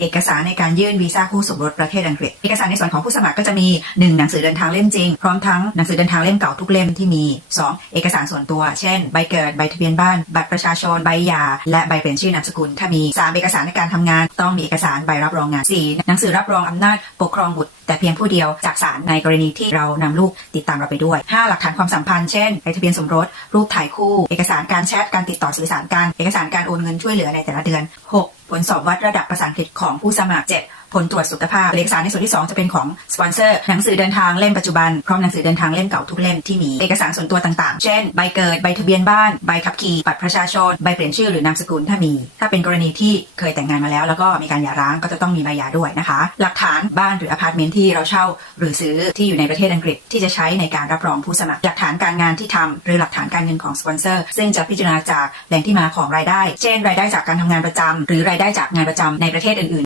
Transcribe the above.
เอกสารในการยื่นวีซ่าคู่สมรสประเทศอังกฤษ เอกสารในส่วนของผู้สมัครก็จะมี 1 หนังสือเดินทางเล่มจริง พร้อมทั้งหนังสือเดินทางเล่มเก่าทุกเล่มที่มี 2 เอกสารส่วนตัว เช่น ใบเกิด ใบทะเบียนบ้าน บัตรประชาชน ใบหย่า และใบเปลี่ยนชื่อนามสกุล ถ้ามี 3 เอกสารในการทำงาน ต้องมีเอกสารใบรับรองงาน 4 หนังสือรับรองอำนาจปกครองบุตร แต่เพียงผู้เดียวจากศาลในกรณีที่เรานำลูกติดตามเราไปด้วย 5 หลักฐานความสัมพันธ์ เช่น ใบทะเบียนสมรส รูปถ่ายคู่ เอกสารการแชท การติดต่อสื่อสารกัน เอกสารการโอนเงินช่วยเหลือในแต่ละเดือน 6 ผลสอบวัดระดับภาษาอังกฤษของผู้สมัคร 7 ผลตรวจสุขภาพเอกสารในส่วนที่ 2 จะเป็นของสปอนเซอร์หนังสือเดินทางเล่มปัจจุบันพร้อมหนังสือเดินทางเล่มเก่าทุกเล่มที่มีเอกสารส่วนตัวต่างๆ เช่นใบเกิดใบทะเบียนบ้านใบขับขี่บัตรประชาชนใบเปลี่ยนชื่อหรือนามสกุลถ้ามี ถ้าเป็นกรณีที่เคยแต่งงานมาแล้ว แล้วก็มีการหย่าร้างก็จะต้องมีใบหย่าด้วยนะคะ หลักฐานบ้านหรืออพาร์ตเมนต์ที่เราเช่า หรือซื้อที่อยู่ในประเทศอังกฤษที่จะใช้ในการรับรองผู้สมัคร หลักฐานการงานที่ทำหรือหลักฐานการเงินของสปอนเซอร์ ซึ่งจะพิจารณาจากแหล่งที่มาของรายได้ เช่น รายได้จากการทำงานประจำหรือรายได้จากงานประจำในประเทศอื่น